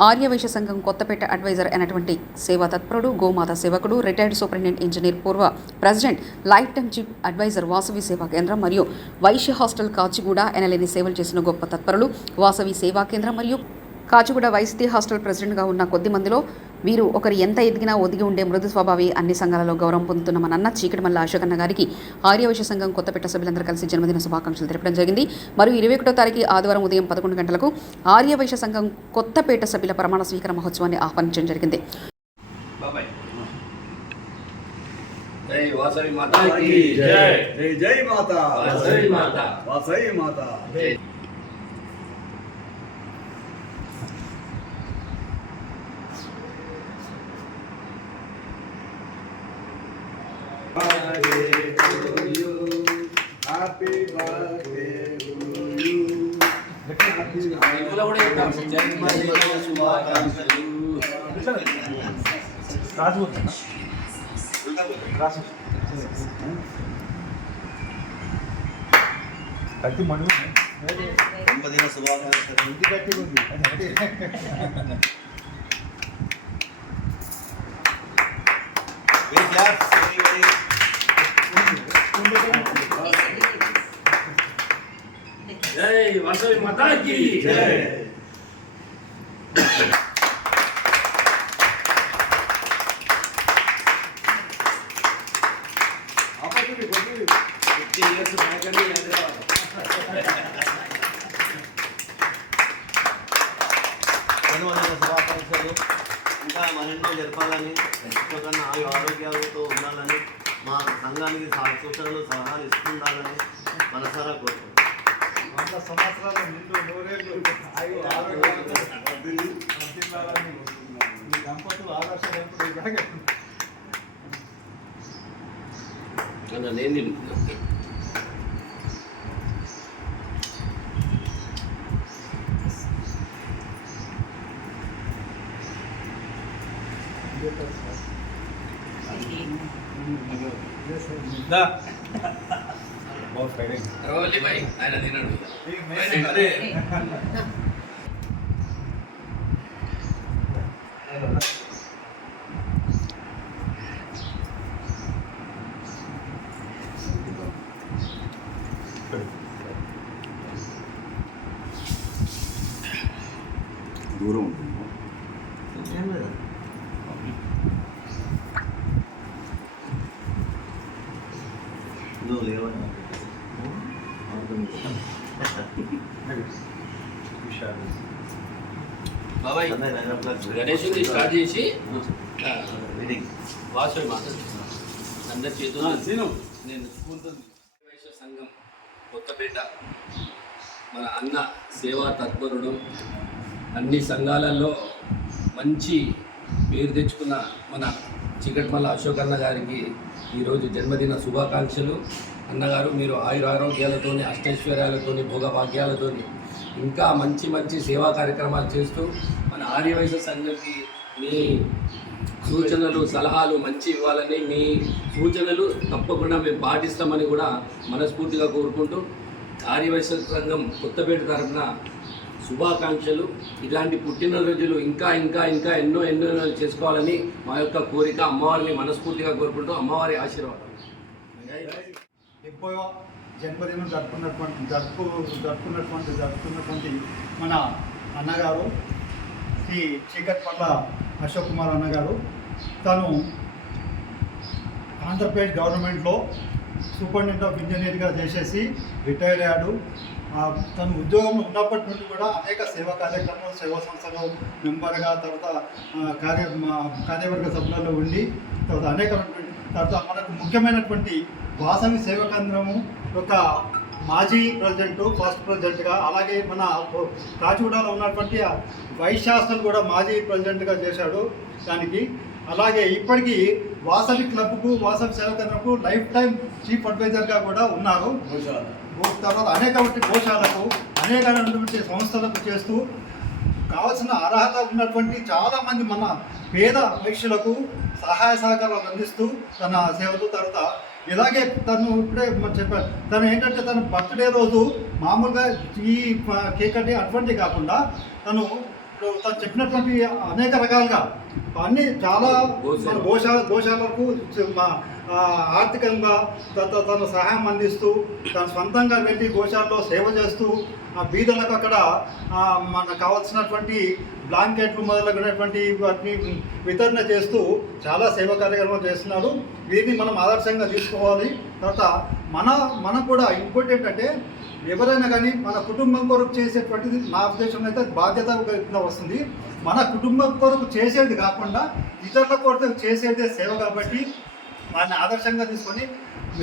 ఆర్యవైశ్య సంఘం కొత్తపేట అడ్వైజర్ అయినటువంటి సేవా తత్పరుడు గోమాత సేవకుడు రిటైర్డ్ సూపరింటెండెంట్ ఇంజనీర్ పూర్వ president life time chief adviser Vasavi సేవా కేంద్రం మరియు వైశ్య హాస్టల్ కాచిగూడ ఎనలేని సేవలు చేసిన గొప్ప తత్పరులు వాసవి సేవా కేంద్రం మరియు కాచిగూడ వైసీటీ హాస్టల్ ప్రెసిడెంట్గా ఉన్న కొద్ది మందిలో వీరు ఒకరు ఎంత ఎదిగినా ఒదిగి ఉండే మృదు స్వభావి అన్ని సంఘాలలో గౌరవం పొందుతున్న మన అన్న చీకటి మల్ల అశోకన్న గారికి ఆర్యవైశ్య సంఘం కొత్తపేట సభ్యులందరూ కలిసి జన్మదిన శుభాకాంక్షలు తెలపడం జరిగింది. మరియు ఇరవై ఒకటో తారీఖు ఆదివారం ఉదయం పదకొండు గంటలకు ఆర్యవైశ్య సంఘం కొత్తపేట సభ్యుల ప్రమాణ స్వీకార మహోత్సవాన్ని ఆహ్వానించడం జరిగింది. జై జై జై. Birthday to you. Happy birthday to you. Happy తెలుగులో కూడా చెప్తాం జన్మదిన శుభాకాంక్షలు జన్మదిన శుభాకాంక్షలు ఇంటి కట్టి ఉంది వెరీ క్లాప్స్ వెరీ జై వసవి మాతాకి. జై. అప్పటి హైదరాబాద్ సూచనలు సలహాలు ఇస్తుండాలని మనసారా కోరుకుంటున్నాను వంద సంవత్సరాల నిండు నూరేళ్ళు. మీ దంపతులు ఆదర్శం నేను తింటున్నా. ఓలీ భాయ్ ఆయన తినడు అరే దూరం ఉంటుంది గణేష్ స్టార్ట్ చేసి వాసవి అందరి చేతులు నేను సంఘం కొత్తపేట. మన అన్న సేవా తత్పరుడు. అన్ని సంఘాలలో మంచి పేరు తెచ్చుకున్న మన చికట్మల్ల అశోక్ అన్న గారికి ఈరోజు జన్మదిన శుభాకాంక్షలు. అన్నగారు మీరు ఆయుర ఆరోగ్యాలతోని అష్టైశ్వర్యాలతోని భోగభాగ్యాలతోని ఇంకా మంచి మంచి సేవా కార్యక్రమాలు చేస్తూ మన ఆర్యవైశ్య సంఘంకి మీ సూచనలు సలహాలు మంచి ఇవ్వాలని మీ సూచనలు తప్పకుండా మేము పాటిస్తామని కూడా మనస్ఫూర్తిగా కోరుకుంటూ ఆర్యవైశ్య సంఘం కొత్తపేట తరఫున శుభాకాంక్షలు. ఇలాంటి పుట్టినరోజులు ఇంకా ఇంకా ఇంకా ఎన్నో ఎన్నో చేసుకోవాలని మా యొక్క కోరిక అమ్మవారిని మనస్ఫూర్తిగా కోరుకుంటూ అమ్మవారి ఆశీర్వాదం. ఎక్కువ జన్మదినం జరుపుకున్నటువంటి జరుపు జరుపుకున్నటువంటి జరుపుకున్నటువంటి మన అన్నగారు శ్రీ చీకట్పల్ల అశోక్ కుమార్ అన్నగారు. తను ఆంధ్రప్రదేశ్ గవర్నమెంట్లో సూపరింటెండెంట్ ఆఫ్ ఇంజనీర్గా చేసేసి రిటైర్ అయ్యాడు. తన తను ఉద్యోగంలో ఉన్నప్పటి నుండి కూడా అనేక సేవా కార్యక్రమాలు సేవా సంస్థలో మెంబర్గా తర్వాత కార్య కార్యవర్గ సభ్యులలో ఉండి తర్వాత అనేక తర్వాత మనకు ముఖ్యమైనటువంటి వాసవి సేవా కేంద్రము యొక్క మాజీ ప్రెసిడెంట్ ఫస్ట్ ప్రెసిడెంట్గా అలాగే మన కాచిగూడలో ఉన్నటువంటి వైశాస్త్రం కూడా మాజీ ప్రెసిడెంట్గా చేశాడు దానికి. అలాగే ఇప్పటికీ వాసవి క్లబ్కు వాసవి సేవా కేంద్రంకు లైఫ్ టైం చీఫ్ అడ్వైజర్గా కూడా ఉన్నారు. తర్వాత అనేకటువంటి గోశాలకు అనేకమైనటువంటి సంస్థలకు చేస్తూ కావాల్సిన అర్హత ఉన్నటువంటి చాలామంది మన పేద వైశ్యులకు సహాయ సహకారాలు అందిస్తూ తన సేవలు తర్వాత ఇలాగే తను ఇప్పుడే మనం చెప్పారు. తను ఏంటంటే తన బర్త్డే రోజు మామూలుగా ఈ కేక్ అంటే అటువంటి కాకుండా తను తను చెప్పినటువంటి అనేక రకాలుగా అన్ని చాలా గోశాల గోశాలకు ఆర్థికంగా తన తన సహాయం అందిస్తూ తన సొంతంగా వెళ్ళి గోశాలలో సేవ చేస్తూ ఆ బీదలకు అక్కడ మనకు కావాల్సినటువంటి బ్లాంకెట్లు మొదలగునటువంటి వాటిని వితరణ చేస్తూ చాలా సేవా కార్యక్రమాలు చేస్తున్నాడు వీరిని మనం ఆదర్శంగా తీసుకోవాలి. తర్వాత మన మనకు కూడా ఇంకోటి ఏంటంటే ఎవరైనా కానీ మన కుటుంబం కొరకు చేసేటువంటిది నా ఉద్దేశంలో అయితే బాధ్యత వస్తుంది. మన కుటుంబం కొరకు చేసేది కాకుండా ఇతరుల కొరకు చేసేదే సేవ కాబట్టి వాటిని ఆదర్శంగా తీసుకొని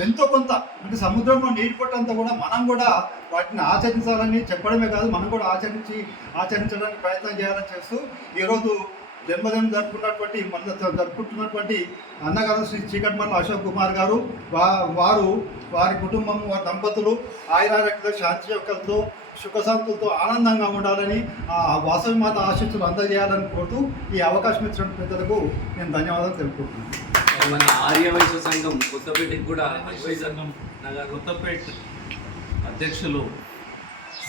ఎంతో కొంత అంటే సముద్రంలో నీటి పట్టంతా కూడా మనం కూడా వాటిని ఆచరించాలని చెప్పడమే కాదు మనం కూడా ఆచరించి ఆచరించడానికి ప్రయత్నం చేయాలని చేస్తూ ఈరోజు జన్మదినం జరుపుకున్నటువంటి మన జరుపుకుంటున్నటువంటి అన్నగారు శ్రీ చీకటిమల్ల అశోక్ కుమార్ గారు వా వారు వారి కుటుంబం వారి దంపతులు ఆయురారోగ్యంతో శాంతి యొక్కలతో సుఖశాంతులతో ఆనందంగా ఉండాలని ఆ వాసవి మాత ఆశీస్సులు అందజేయాలని కోరుతూ ఈ అవకాశం ఇచ్చిన పెద్దలకు నేను ధన్యవాదాలు తెలుపుకుంటున్నాను. మన ఆర్యవైశ్య సంఘం కొత్తపేటకి కూడా సంఘం నగర్ కొత్తపేట అధ్యక్షులు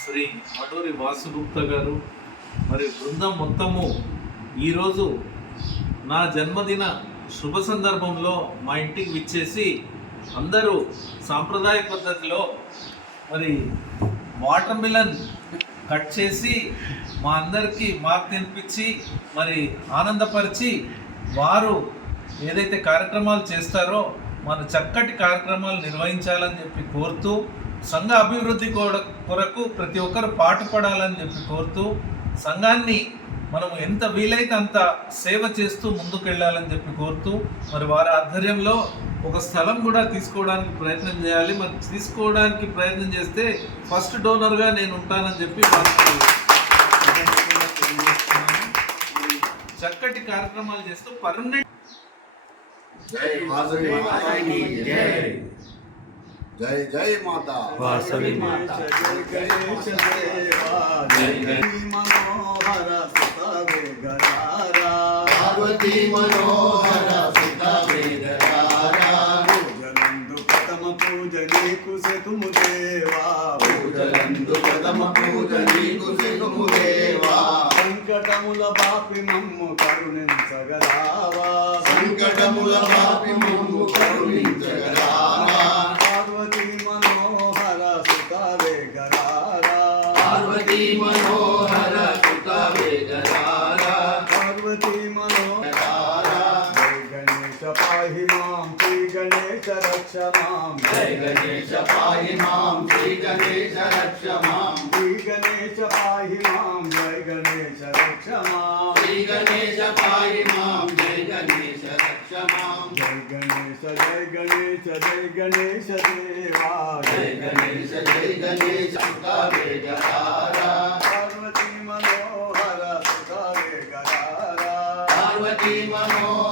శ్రీ మడూరి వాసుగుప్త గారు మరి బృందం మొత్తము ఈరోజు నా జన్మదిన శుభ సందర్భంలో మా ఇంటికి విచ్చేసి అందరూ సాంప్రదాయ పద్ధతిలో మరి వాటర్ మిలన్ కట్ చేసి మా అందరికీ మాకు తినిపించి మరి ఆనందపరిచి వారు ఏదైతే కార్యక్రమాలు చేస్తారో మన చక్కటి కార్యక్రమాలు నిర్వహించాలని చెప్పి కోరుతూ సంఘ అభివృద్ధి కొరకు ప్రతి ఒక్కరు పాటుపడాలని చెప్పి కోరుతూ సంఘాన్ని మనం ఎంత వీలైతే అంత సేవ చేస్తూ ముందుకెళ్ళాలని చెప్పి కోరుతూ మరి వారి ఆధ్వర్యంలో ఒక స్థలం కూడా తీసుకోవడానికి ప్రయత్నం చేయాలి. మరి తీసుకోవడానికి ప్రయత్నం చేస్తే ఫస్ట్ డోనర్గా నేను ఉంటానని చెప్పి చక్కటి కార్యక్రమాలు చేస్తూ పర్మనెంట్ జై. వాసవి మాతాకి జై జై జై మాతా వాసవి మాత పార్వతీ మనోహర సుత వేదరారా పూజ నీకు సెతుము దేవా పూజలందు ప్రథమ పూజ నీకు సెలుము దేవా సంకటముల బాపి మమ్ము కరుణించగరావా రక్ష మాం జై గణేశ పాహి మాం శ్రీ గణేశ రక్ష మాం శ్రీ గణేశ పాహి మాం జై గణేశ రక్ష మాం శ్రీ గణేశ పాహి మాం జై గణేశ రక్ష మాం జై గణేశ జై గణేశ జై గణేశ దేవా జై గణేశ జై గణేశ వేదరారా పార్వతీ మనోహర పార్వతీ మనోహర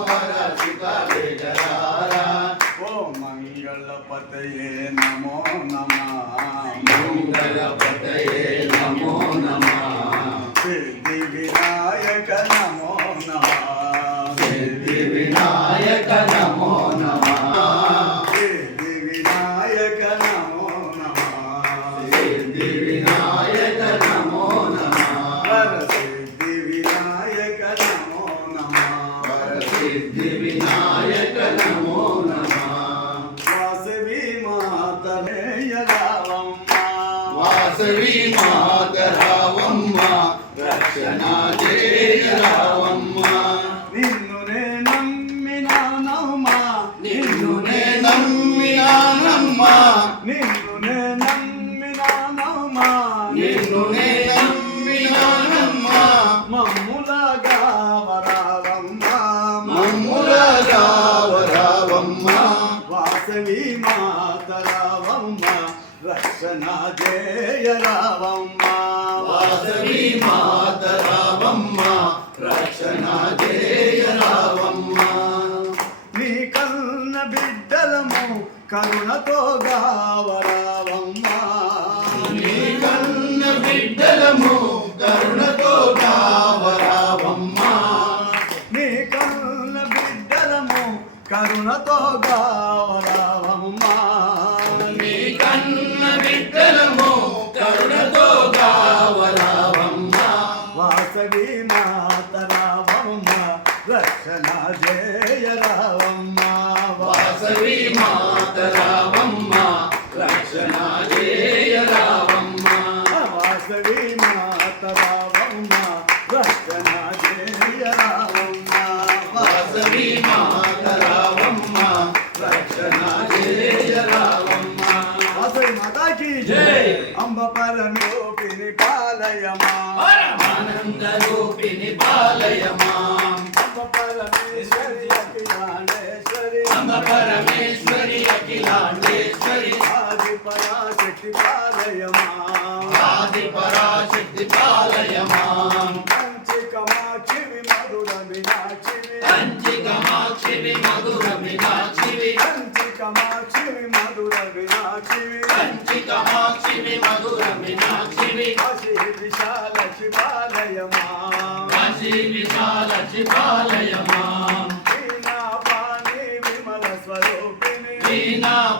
వినాయక నమో సిద్ధి వినాయక నమో సిద్ధి వినాయక నమో సిద్ధి వినాయక నమో సిద్ధి వినాయక నమో సిద్ధి వినాయక నమో వాసవి రావమ్మ వాసవి మాతరావమ్మ రక్షణ జయ రావమ్మ వాసవి రక్షణ జయ రావమ్మ. కరుణతో గావరావమ్మ. నీ కన్న బిడ్డలము కరుణతో కావరావమ్మ నీ కన్న బిడ్డలము కరుణతో గావరావమ్మ రక్షణ జయ రావమ్మ వాసవి మాత రావమ్మ రక్షణ జయ రావమ్మ. వాసవి మాత రావమ్మ రక్షణ జయ రావమ్మ. వాసవి మాత రావమ్మ రక్షణ జయ రావమ్మ. వాసవి మాతాకి జై. అంబ పరమేపిని పాలయమా. పరమానంద రూపిణి పాలయమా. పరమేశ్వరి అఖిలాండేశ్వరి అమ్మ పరమేశ్వరి అఖిలాండేశ్వరి ఆది పరాశక్తి పాలయమా? ఆది పరాశక్తి పాలయమా కంచి కమాక్షి మధుర మీనాక్షి కంచి కామాక్షివి మధుర మీనాక్షివి కంచి కమాక్షి మధుర మీనాక్షి కంచి మధుర కాశీ విశాల శివాలయమా విశాల శివాలయమా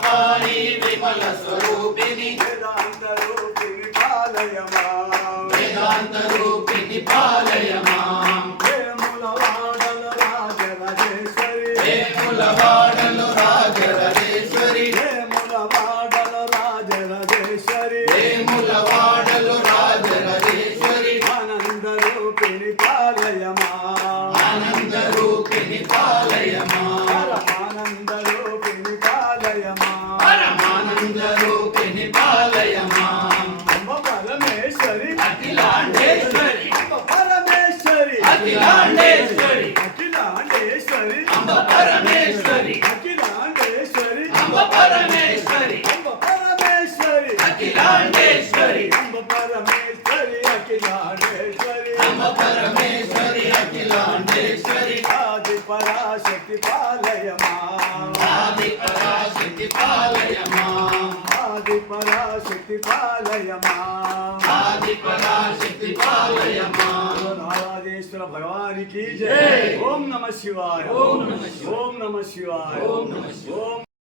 పాణి విమల స్వరూపిణి. వేదాంత రూపిణి పాలయమా. వేదాంత రూపిణి పాలయమా. పరమేశ్వరి అఖిలాండేశ్వరి ఆది పరాశక్తి పాలయమా? ఆది పరాశక్తి పాలయమా? ఆది పరాశక్తి పాలయమా ఆది పరాశక్తి పాలయమా నారాజేశ్వర భగవానికి ఓం నమ శివాయ. ఓం నమ శివాయ. ఓం